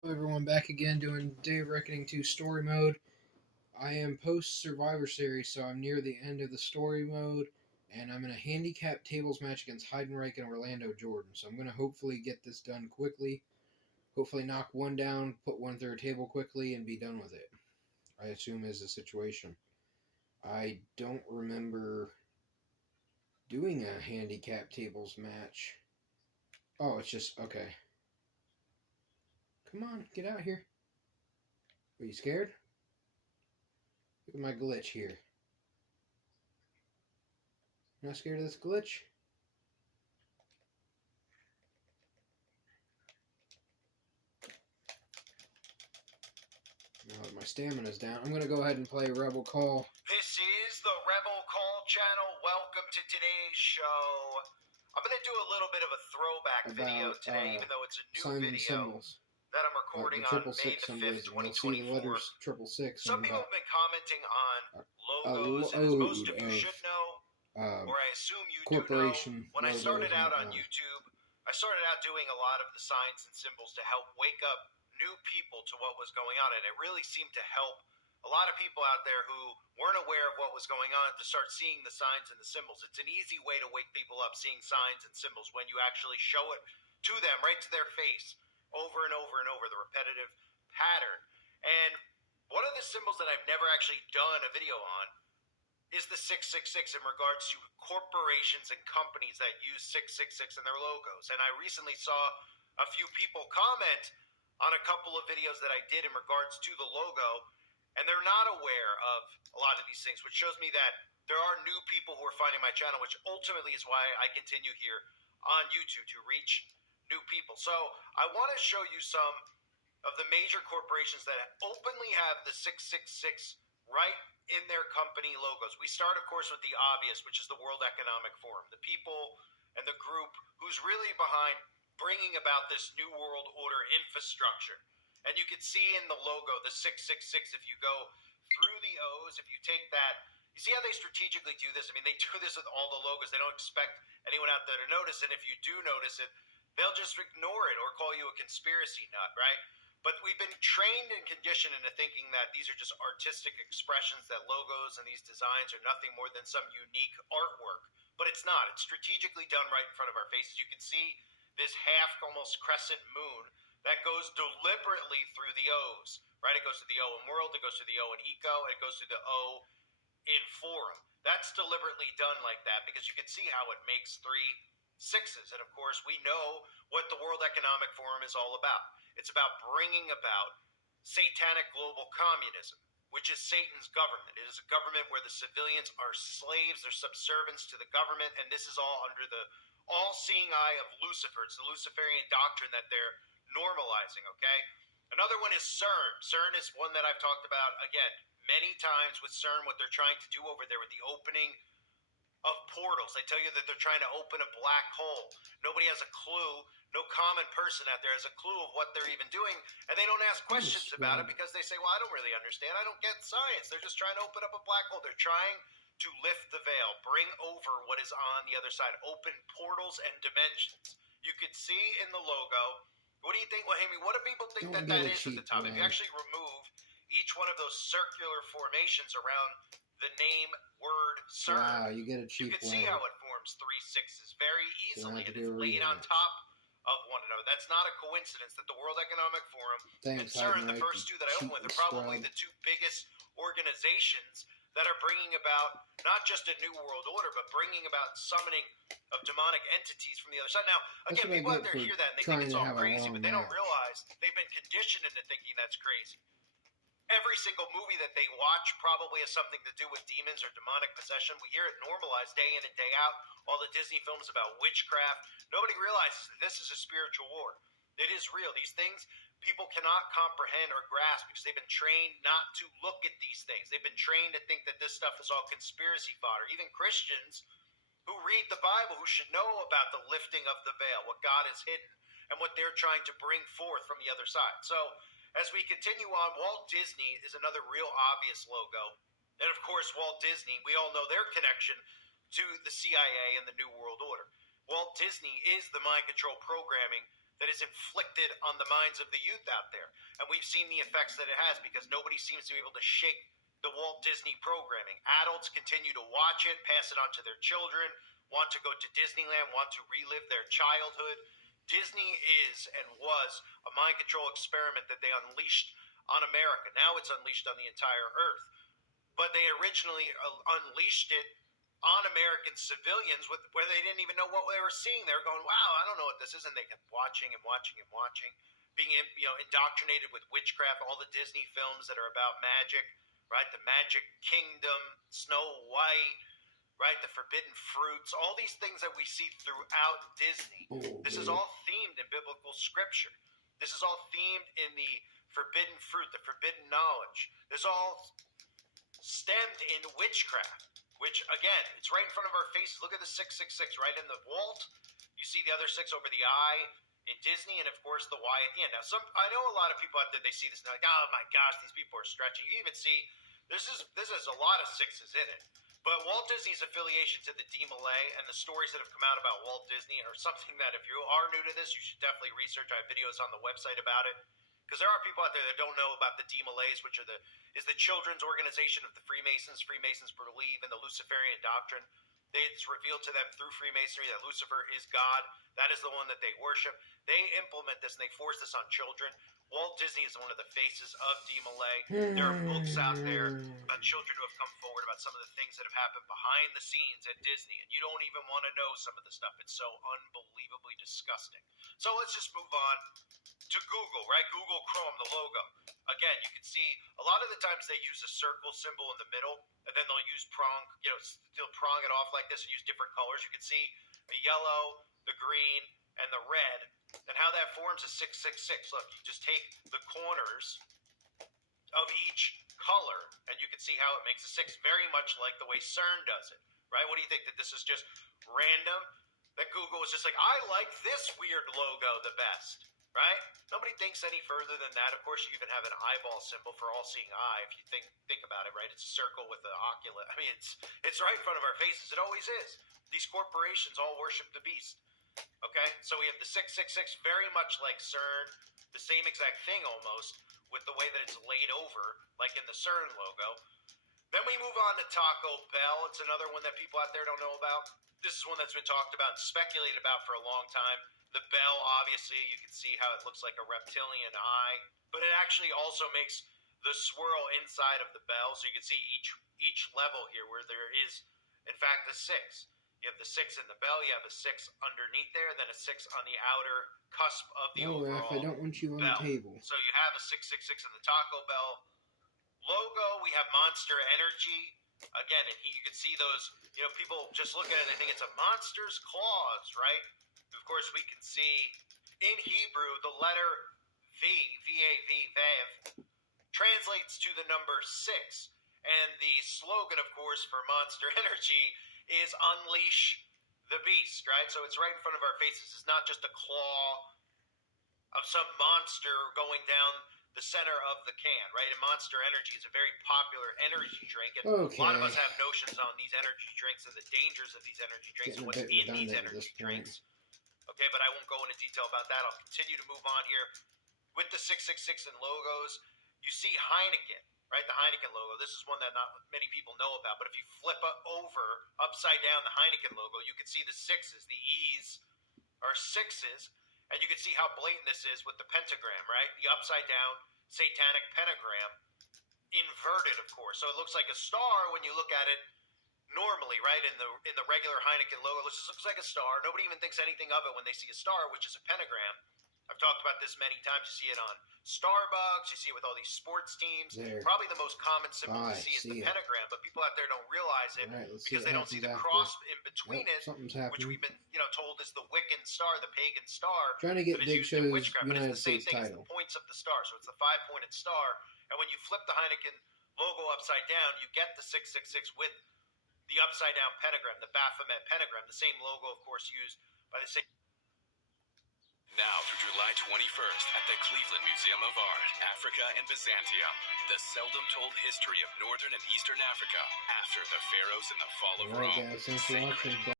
Hello everyone, back again doing Day of Reckoning 2 story mode. I am post Survivor Series, so I'm near the end of the story mode, and I'm in a handicap tables match against Heidenreich and Orlando Jordan. So I'm going to hopefully get this done quickly. Hopefully knock one down, put one through a table quickly, and be done with it. I assume is the situation. I don't remember doing a handicap tables match. Oh, it's just, okay. Come on, get out here. Are you scared? Look at my glitch here. Not scared of this glitch? Now that my stamina's down, I'm going to go ahead and play Rebel Call. This is the Rebel Call channel. Welcome to today's show. I'm going to do a little bit of a throwback video today, even though it's a new video that I'm recording on May the 5th, 2024. Some people have been commenting on logos, and as most of you should know, or I assume you do know, when I started out on YouTube, I started out doing a lot of the signs and symbols to help wake up new people to what was going on, and it really seemed to help a lot of people out there who weren't aware of what was going on to start seeing the signs and the symbols. It's an easy way to wake people up, seeing signs and symbols, when you actually show it to them, right to their face, over and over and over, the repetitive pattern. And one of the symbols that I've never actually done a video on is the 666 in regards to corporations and companies that use 666 in their logos. And I recently saw a few people comment on a couple of videos that I did in regards to the logo, and they're not aware of a lot of these things, which shows me that there are new people who are finding my channel, which ultimately is why I continue here on YouTube, to reach new people. So I want to show you some of the major corporations that openly have the 666 right in their company logos. We start, of course, with the obvious, which is the World Economic Forum, the people and the group who's really behind bringing about this new world order infrastructure. And you can see in the logo, the 666, if you go through the O's, if you take that, you see how they strategically do this? I mean, they do this with all the logos. They don't expect anyone out there to notice, and if you do notice it, they'll just ignore it or call you a conspiracy nut, right? But we've been trained and conditioned into thinking that these are just artistic expressions, that logos and these designs are nothing more than some unique artwork. But it's not. It's strategically done right in front of our faces. You can see this half, almost crescent moon that goes deliberately through the O's, right? It goes to the O in world, it goes to the O in eco, and it goes to the O in forum. That's deliberately done like that because you can see how it makes 3 6s. And of course, we know what the World Economic Forum is all about. It's about bringing about satanic global communism, which is Satan's government. It is a government where the civilians are slaves, they're subservients to the government, and this is all under the all-seeing eye of Lucifer. It's the Luciferian doctrine that they're normalizing, okay? Another one is CERN. CERN is one that I've talked about, again, many times with CERN, what they're trying to do over there with the opening of portals. They tell you that they're trying to open a black hole. Nobody has a clue. No common person out there has a clue of what they're even doing, and they don't ask questions about it because they say, well, I don't really understand. I don't get science. They're just trying to open up a black hole. They're trying to lift the veil, bring over what is on the other side, open portals and dimensions. You could see in the logo. What do you think? Well, Amy, what do people think that is at the top? If you actually remove each one of those circular formations around the name word CERN, wow, you get a cheap you can see how it forms 3 6s very easily, and it's laid on top of one another. That's not a coincidence that the World Economic Forum and CERN, the first two that I opened with, are probably the two biggest organizations that are bringing about not just a new world order, but bringing about summoning of demonic entities from the other side. Now, again, people out there hear that and they think it's all crazy, but they don't realize they've been conditioned into thinking that's crazy. Every single movie that they watch probably has something to do with demons or demonic possession. We hear it normalized day in and day out. All the Disney films about witchcraft. Nobody realizes that this is a spiritual war. It is real. These things people cannot comprehend or grasp because they've been trained not to look at these things. They've been trained to think that this stuff is all conspiracy fodder. Even Christians who read the Bible, who should know about the lifting of the veil, what God has hidden, and what they're trying to bring forth from the other side. So as we continue on, Walt Disney is another real obvious logo. And of course, Walt Disney, we all know their connection to the CIA and the New World Order. Walt Disney is the mind control programming that is inflicted on the minds of the youth out there. And we've seen the effects that it has because nobody seems to be able to shake the Walt Disney programming. Adults continue to watch it, pass it on to their children, want to go to Disneyland, want to relive their childhood. Disney is and was a mind control experiment that they unleashed on America. Now it's unleashed on the entire earth. But they originally unleashed it on American civilians where they didn't even know what they were seeing. They were going, wow, I don't know what this is. And they kept watching and watching and watching, being indoctrinated with witchcraft, all the Disney films that are about magic, right? The Magic Kingdom, Snow White, right? The Forbidden Fruits, all these things that we see throughout Disney. This is all themed in biblical scripture. This is all themed in the forbidden fruit, the forbidden knowledge. This all stemmed in witchcraft, which, again, it's right in front of our faces. Look at the 666 right in the vault. You see the other 6 over the I in Disney, and, of course, the Y at the end. Now, I know a lot of people out there, they see this and they're like, oh, my gosh, these people are stretching. You even see this is a lot of 6s in it. But Walt Disney's affiliation to the Demolay and the stories that have come out about Walt Disney are something that if you are new to this, you should definitely research. I have videos on the website about it. Because there are people out there that don't know about the Demolays, which is the children's organization of the Freemasons. Freemasons believe in the Luciferian doctrine. It's revealed to them through Freemasonry that Lucifer is God. That is the one that they worship. They implement this and they force this on children. Walt Disney is one of the faces of Demolay. There are books out there about children who have come forward about some of the things that have happened behind the scenes at Disney. And you don't even want to know some of the stuff. It's so unbelievably disgusting. So let's just move on to Google, right? Google Chrome, the logo. Again, you can see a lot of the times they use a circle symbol in the middle, and then they'll use they'll prong it off like this and use different colors. You can see the yellow, the green, and the red, and how that forms a 666. Look, you just take the corners of each color, and you can see how it makes a 6, very much like the way CERN does it, right? What do you think, that this is just random? That Google is just like, I like this weird logo the best, right? Nobody thinks any further than that. Of course, you even have an eyeball symbol for all-seeing eye. If you think about it, right? It's a circle with the oculus. I mean, it's right in front of our faces. It always is. These corporations all worship the beast. Okay, so we have the 666, very much like CERN, the same exact thing almost, with the way that it's laid over, like in the CERN logo. Then we move on to Taco Bell. It's another one that people out there don't know about. This is one that's been talked about and speculated about for a long time. The bell, obviously, you can see how it looks like a reptilian eye, but it actually also makes the swirl inside of the bell, so you can see each level here where there is, in fact, a 6. You have the 6 in the bell, you have a 6 underneath there, then a 6 on the outer cusp of the overall Raph, I don't want you on bell. the table. So you have a 666 in the Taco Bell logo. We have Monster Energy. Again, and you can see those, people just look at it and they think it's a monster's claws, right? Of course, we can see in Hebrew the letter V, V-A-V, Vav, translates to the number 6. And the slogan, of course, for Monster Energy is Unleash the Beast, right? So it's right in front of our faces. It's not just a claw of some monster going down the center of the can, right? And Monster Energy is a very popular energy drink. And a lot of us have notions on these energy drinks and the dangers of these energy drinks and what's in these energy drinks. Okay, but I won't go into detail about that. I'll continue to move on here. With the 666 and logos, you see Heineken, right? The Heineken logo. This is one that not many people know about. But if you flip over, upside down, the Heineken logo, you can see the 6s. The E's are 6s. And you can see how blatant this is with the pentagram, right? The upside down satanic pentagram. Inverted, of course. So it looks like a star when you look at it normally, right? In the regular Heineken logo, it just looks like a star. Nobody even thinks anything of it when they see a star, which is a pentagram. I've talked about this many times. You see it on Starbucks. You see it with all these sports teams. Probably the most common symbol you see is the pentagram, but people out there don't realize it because they don't see the cross in between it, which we've been told is the Wiccan star, the pagan star. Trying to get Big Show's United States title. It's the points of the star, so it's the 5-pointed star. And when you flip the Heineken logo upside down, you get the 666 with the upside down pentagram, the Baphomet pentagram, the same logo, of course, used by the same. Now through July 21st at the Cleveland Museum of Art, Africa and Byzantium, the seldom told history of Northern and Eastern Africa after the pharaohs and the fall of Rome. Guys, thanks for watching.